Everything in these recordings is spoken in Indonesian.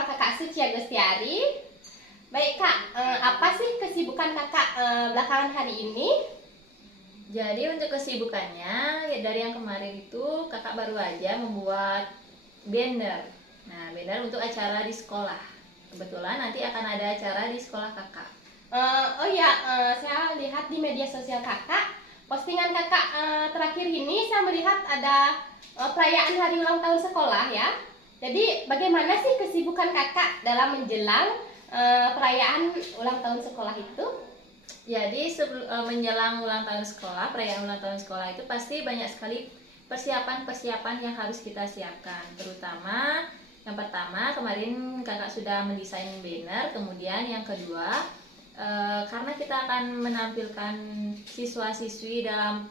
bersama Kakak Suci Agustiari. Baik Kak, apa sih kesibukan Kakak belakangan hari ini? Jadi untuk kesibukannya ya dari yang kemarin itu kakak baru aja membuat banner. Nah, banner untuk acara di sekolah. Kebetulan nanti akan ada acara di sekolah kakak. Oh ya, saya lihat di media sosial Kakak, postingan Kakak terakhir ini saya melihat ada perayaan hari ulang tahun sekolah ya. Jadi bagaimana sih kesibukan Kakak dalam menjelang perayaan ulang tahun sekolah itu? Jadi menjelang ulang tahun sekolah, perayaan ulang tahun sekolah itu pasti banyak sekali persiapan-persiapan yang harus kita siapkan. Terutama yang pertama kemarin kakak sudah mendesain banner, kemudian yang kedua karena kita akan menampilkan siswa-siswi dalam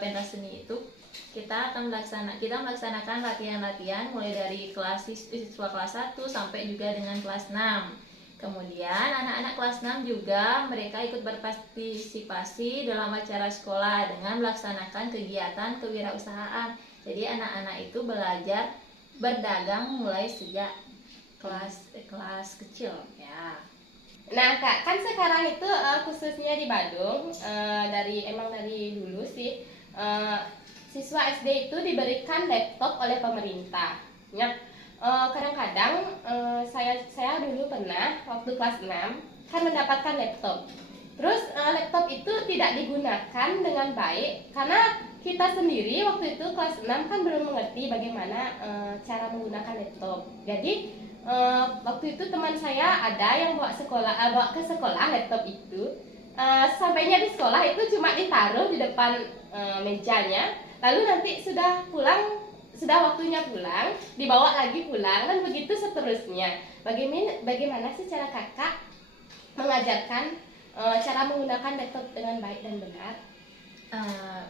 pentas seni itu, kita melaksanakan latihan-latihan mulai dari siswa kelas 1 sampai juga dengan kelas 6. Kemudian anak-anak kelas 6 juga mereka ikut berpartisipasi dalam acara sekolah dengan melaksanakan kegiatan kewirausahaan. Jadi anak-anak itu belajar berdagang mulai sejak kelas kecil ya. Nah Kak, kan sekarang itu khususnya di Badung, dari dulu sih siswa SD itu diberikan laptop oleh pemerintah. Ya, kadang-kadang saya dulu pernah waktu kelas 6 kan mendapatkan laptop. Terus laptop itu tidak digunakan dengan baik karena kita sendiri waktu itu kelas 6 kan belum mengerti bagaimana cara menggunakan laptop. Jadi waktu itu teman saya ada yang bawa ke sekolah laptop itu. Sampainya di sekolah itu cuma ditaruh di depan mejanya, lalu nanti sudah waktunya pulang, dibawa lagi pulang, dan begitu seterusnya. Bagaimana sih cara kakak mengajarkan cara menggunakan laptop dengan baik dan benar?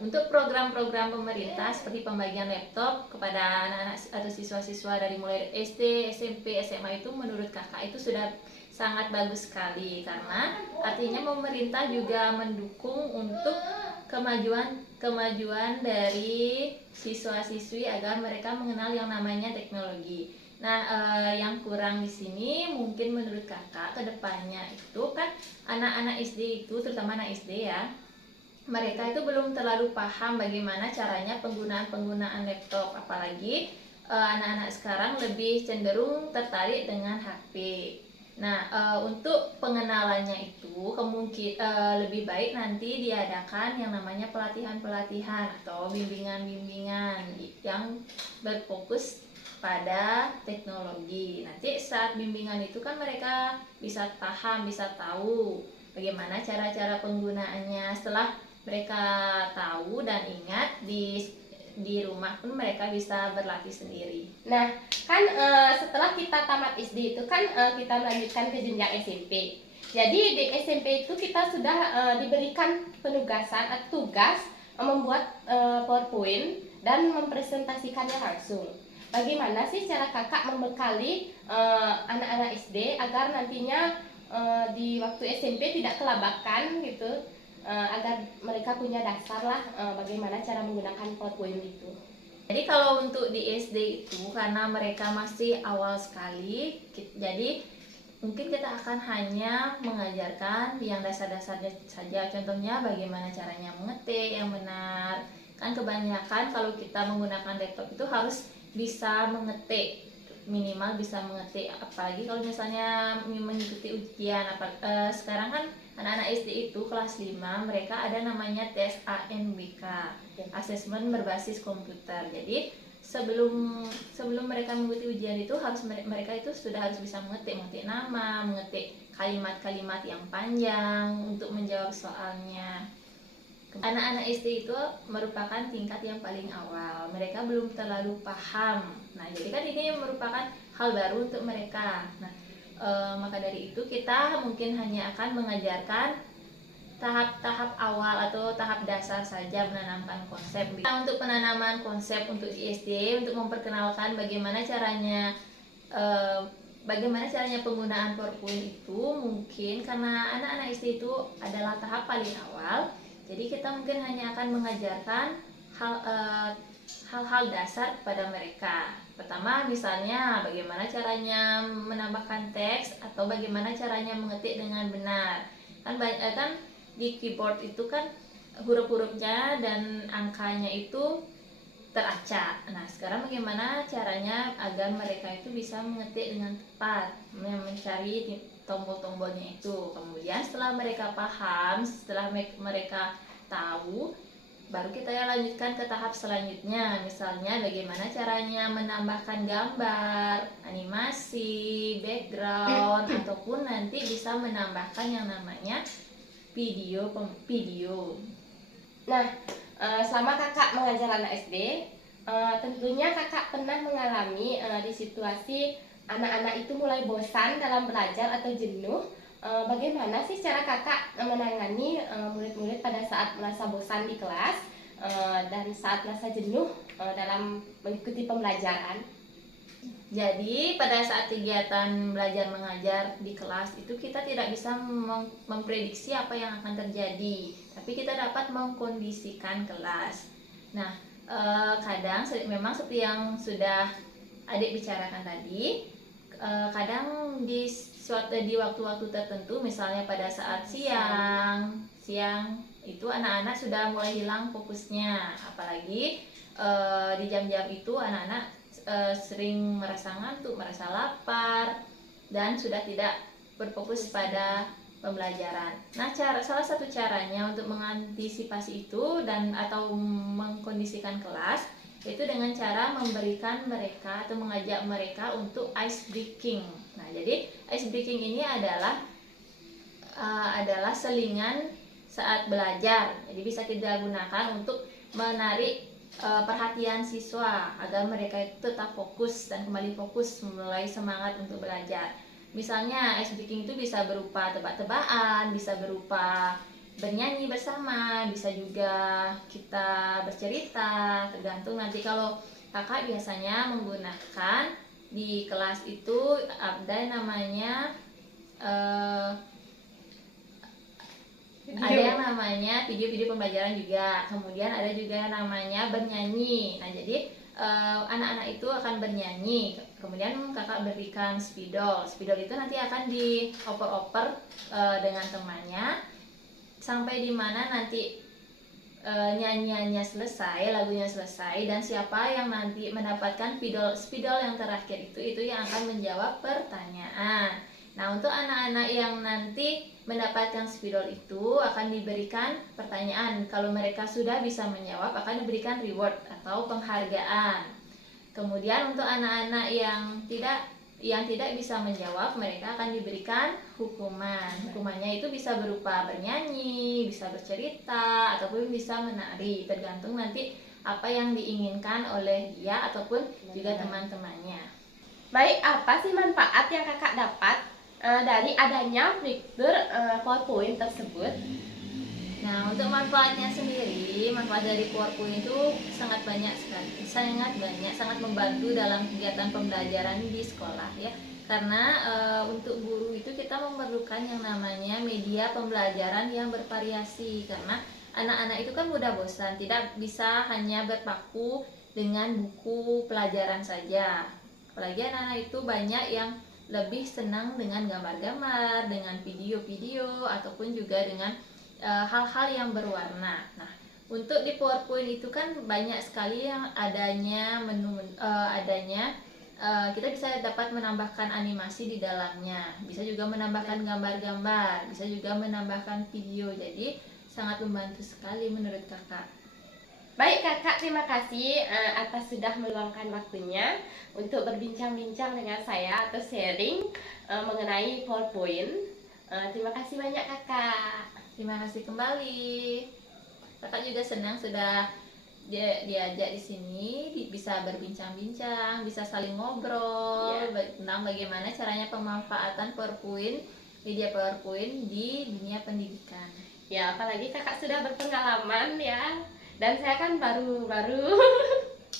Untuk program-program pemerintah seperti pembagian laptop kepada anak-anak atau siswa-siswa dari mulai SD, SMP, SMA itu menurut kakak itu sudah sangat bagus sekali, karena artinya pemerintah juga mendukung untuk kemajuan dari siswa-siswi agar mereka mengenal yang namanya teknologi. Nah, yang kurang di sini mungkin menurut kakak kedepannya itu kan anak-anak SD itu, terutama anak SD ya, mereka itu belum terlalu paham bagaimana caranya penggunaan laptop, apalagi anak-anak sekarang lebih cenderung tertarik dengan HP. Nah, untuk pengenalannya itu lebih baik nanti diadakan yang namanya pelatihan-pelatihan atau bimbingan-bimbingan yang berfokus pada teknologi. Nanti saat bimbingan itu kan mereka bisa paham, bisa tahu bagaimana cara-cara penggunaannya. Setelah mereka tahu dan ingat, di rumah pun mereka bisa berlatih sendiri. Nah, kan setelah kita tamat SD itu kan kita melanjutkan ke jenjang SMP. Jadi di SMP itu kita sudah diberikan penugasan atau tugas membuat PowerPoint dan mempresentasikannya langsung. Bagaimana sih cara kakak membekali anak-anak SD agar nantinya di waktu SMP tidak kelabakan gitu, agar mereka punya dasar lah bagaimana cara menggunakan PowerPoint itu. Jadi kalau untuk di SD itu karena mereka masih awal sekali, jadi mungkin kita akan hanya mengajarkan yang dasar-dasarnya saja. Contohnya bagaimana caranya mengetik yang benar. Kan kebanyakan kalau kita menggunakan laptop itu harus bisa mengetik, minimal bisa mengetik, apalagi kalau misalnya mengikuti ujian. Sekarang kan anak-anak SD itu kelas 5 mereka ada namanya tes ANBK, asesmen berbasis komputer. Jadi sebelum mereka mengikuti ujian itu mereka itu sudah harus bisa mengetik nama, mengetik kalimat-kalimat yang panjang untuk menjawab soalnya. Anak-anak SD itu merupakan tingkat yang paling awal, mereka belum terlalu paham. Nah, jadi kan ini merupakan hal baru untuk mereka. Nah, maka dari itu kita mungkin hanya akan mengajarkan tahap-tahap awal atau tahap dasar saja menanamkan konsep. Nah, untuk penanaman konsep untuk di SD, untuk memperkenalkan bagaimana caranya penggunaan PowerPoint itu, mungkin karena anak-anak SD itu adalah tahap paling awal, jadi kita mungkin hanya akan mengajarkan hal-hal dasar kepada mereka. Pertama, misalnya bagaimana caranya menambahkan teks atau bagaimana caranya mengetik dengan benar. Kan di keyboard itu kan huruf-hurufnya dan angkanya itu teracak. Nah, sekarang bagaimana caranya agar mereka itu bisa mengetik dengan tepat, mencari tombol-tombolnya itu. Kemudian setelah mereka paham, setelah mereka tahu, baru kita lanjutkan ke tahap selanjutnya. Misalnya bagaimana caranya menambahkan gambar, animasi, background, ataupun nanti bisa menambahkan yang namanya video. Nah, selama kakak mengajar anak SD, tentunya kakak pernah mengalami di situasi anak-anak itu mulai bosan dalam belajar atau jenuh. Bagaimana sih cara kakak menangani murid-murid pada saat merasa bosan di kelas dan saat merasa jenuh dalam mengikuti pembelajaran? Jadi pada saat kegiatan belajar mengajar di kelas itu kita tidak bisa memprediksi apa yang akan terjadi, tapi kita dapat mengkondisikan kelas. Nah, kadang memang seperti yang sudah adik bicarakan tadi, kadang di waktu-waktu tertentu, misalnya pada saat siang itu anak-anak sudah mulai hilang fokusnya, apalagi di jam-jam itu anak-anak sering merasa ngantuk, merasa lapar, dan sudah tidak berfokus pada pembelajaran. Nah, salah satu caranya untuk mengantisipasi itu atau mengkondisikan kelas itu dengan cara memberikan mereka atau mengajak mereka untuk ice breaking. Nah, jadi ice breaking ini adalah selingan saat belajar. Jadi bisa kita gunakan untuk menarik perhatian siswa agar mereka itu tetap fokus dan kembali fokus, mulai semangat untuk belajar. Misalnya ice breaking itu bisa berupa tebak-tebakan, bisa berupa bernyanyi bersama, bisa juga kita bercerita, tergantung nanti. Kalau kakak biasanya menggunakan di kelas itu ada namanya ada yang namanya video-video pembelajaran juga, kemudian ada juga yang namanya bernyanyi. Nah, jadi anak-anak itu akan bernyanyi, kemudian kakak berikan spidol itu nanti akan dioper-oper dengan temannya sampai dimana nanti nyanyiannya selesai, lagunya selesai, dan siapa yang nanti mendapatkan spidol yang terakhir itu yang akan menjawab pertanyaan. Nah, untuk anak-anak yang nanti mendapatkan spidol itu akan diberikan pertanyaan. Kalau mereka sudah bisa menjawab akan diberikan reward atau penghargaan. Kemudian untuk anak-anak yang tidak bisa menjawab, mereka akan diberikan hukuman. Hukumannya itu bisa berupa bernyanyi, bisa bercerita, ataupun bisa menari, tergantung nanti apa yang diinginkan oleh dia ataupun juga teman-temannya. Baik, apa sih manfaat yang kakak dapat dari adanya fitur PowerPoint tersebut? Nah, untuk manfaatnya sendiri, manfaat dari PowerPoint itu sangat banyak sekali, sangat membantu dalam kegiatan pembelajaran di sekolah ya. Karena untuk guru itu kita memerlukan yang namanya media pembelajaran yang bervariasi, karena anak-anak itu kan mudah bosan, tidak bisa hanya berpaku dengan buku pelajaran saja. Apalagi anak-anak itu banyak yang lebih senang dengan gambar-gambar, dengan video-video, ataupun juga dengan hal-hal yang berwarna. Nah, untuk di PowerPoint itu kan banyak sekali yang adanya kita bisa dapat menambahkan animasi di dalamnya, bisa juga menambahkan gambar-gambar, bisa juga menambahkan video. Jadi sangat membantu sekali menurut kakak. Baik kakak, terima kasih atas sudah meluangkan waktunya untuk berbincang-bincang dengan saya atau sharing mengenai PowerPoint. Terima kasih banyak kakak. Terima kasih kembali. Kakak juga senang sudah diajak di sini, bisa berbincang-bincang, bisa saling ngobrol tentang bagaimana caranya pemanfaatan PowerPoint, media PowerPoint di dunia pendidikan. Ya, apalagi kakak sudah berpengalaman ya. Dan saya kan baru-baru.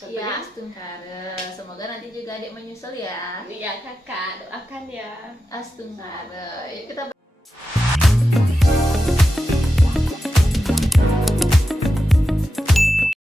Iya, astungkara. Semoga nanti juga adik menyusul ya. Iya kakak, doakan ya. Astungkara. Kita